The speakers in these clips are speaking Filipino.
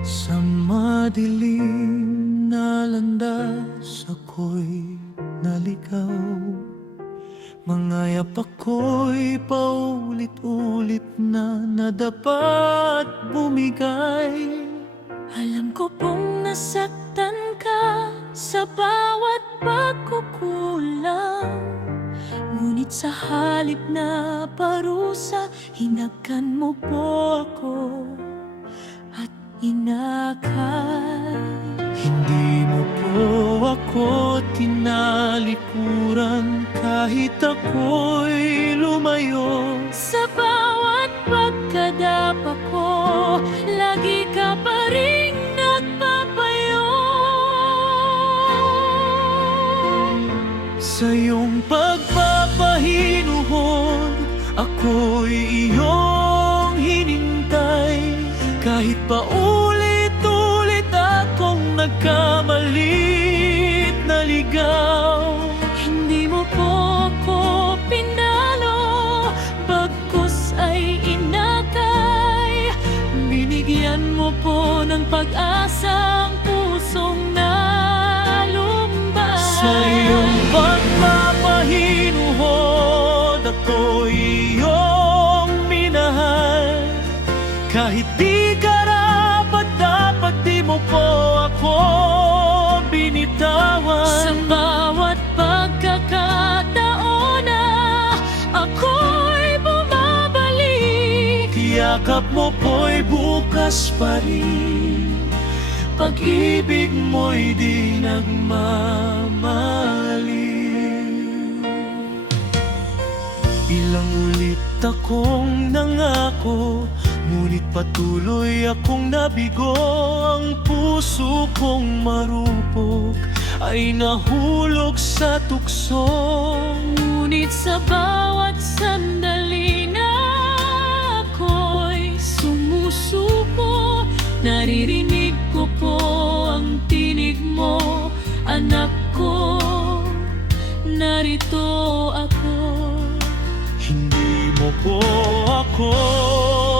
Sa madilim na landas ako'y naligaw. Mangayap ako'y paulit-ulit na dapat bumigay. Alam ko pong nasaktan ka sa bawat pagkukulang, ngunit sa halip na parusa, hinagkan mo po ako at inakay. Hindi mo po ako tinalikuran kahit ako'y lumayo. Sa bawat pagkadapa ko, lagi ka pa rin nagpapayo. Sa iyong pagpapahinuhod, ako'y iyong hinintay. Kahit pa ulit-ulit akong nagkamalit na ligaw. Hindi mo po ako pinalo, bagkus ay inakay. Binigyan mo po ng pag-asa ang pusong nalumbay. Sa iyong pagpapahinuhod, ako'y iyong minahal. Kahit di karapat, dapat di mo po ako binitawan. Sa bawat pagkakataon na ako'y bumabalik, Yakap mo po'y bukas pa rin. Pag-ibig mo'y di nagmamaliw. Ilang ulit akong nangako, ngunit patuloy akong nabigo. Ang puso kong marupok ay nahulog sa tukso. ngunit sa bawat sandali na ako'y sumusuko, naririnig ko po ang tinig mo, anak ko, narito ako. Hindi mo po ako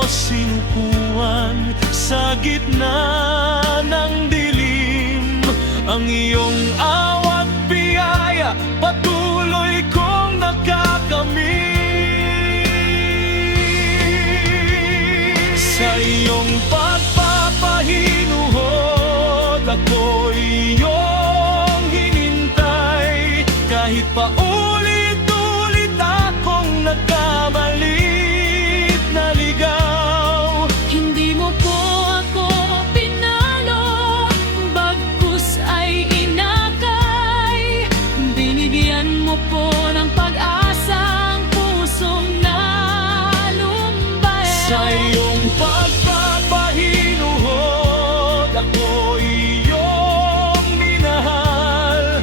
sinukuan sa gitna ng dilim. Ang iyong awat biyaya patuloy kong nakakamit. Sa iyong pagpapahinuhod, ako'y iyong hinintay. Kahit pa ulit-ulit akong nagkamalit na ligaw. Hindi mo po ako pinalo, bagkus ay inakay. Binigyan mo po ng pag-asa ang pusong nalumbay. Sa iyong pagpapahinuhod, ako'y iyong minahal.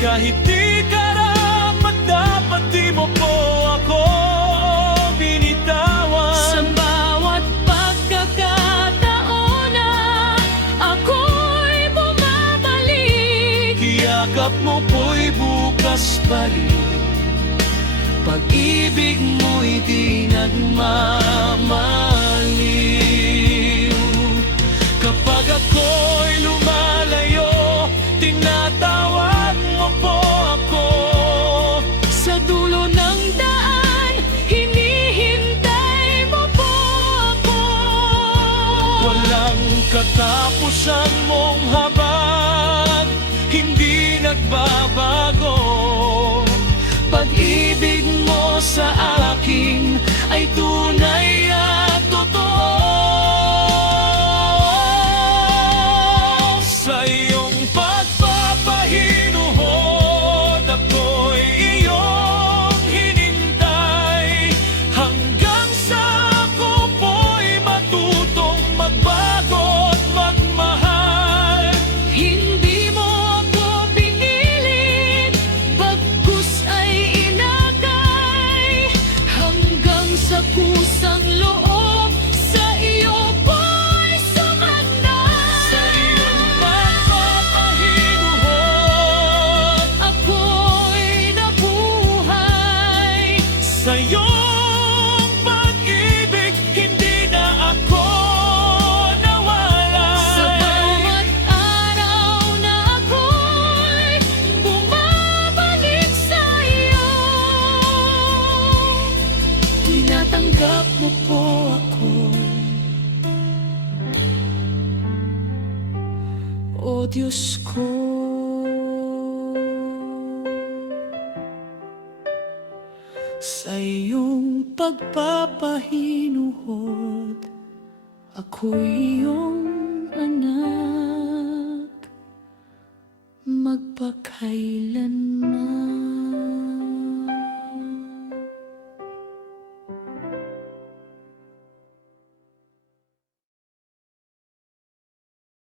Kahit di karapat, dapat di mo po ako binitawan. Sa bawat pagkakataon na ako'y bumabalik, Yakap mo po'y bukas pa rin. Pag-ibig mo'y di nagmamaliw. Kapag ako'y lumalayo, tinatawag mo po ako. sa dulo ng daan, hinihintay mo po ako. Walang katapusan mong habag, hindi nagbabago. Pag-ibig mo sa akin ay tunay at totoo. Sa iyong pagpapahinuhod, ako'y iyong hinintay. Hanggang sa ako po'y matutong magbago at magmahal. Hindi mo ako pinilit, bagkus ay inakay. Hanggang sa puso O Diyos ko. Sa iyong pagpapahinuhod, ako'y iyong anak, magpakailan.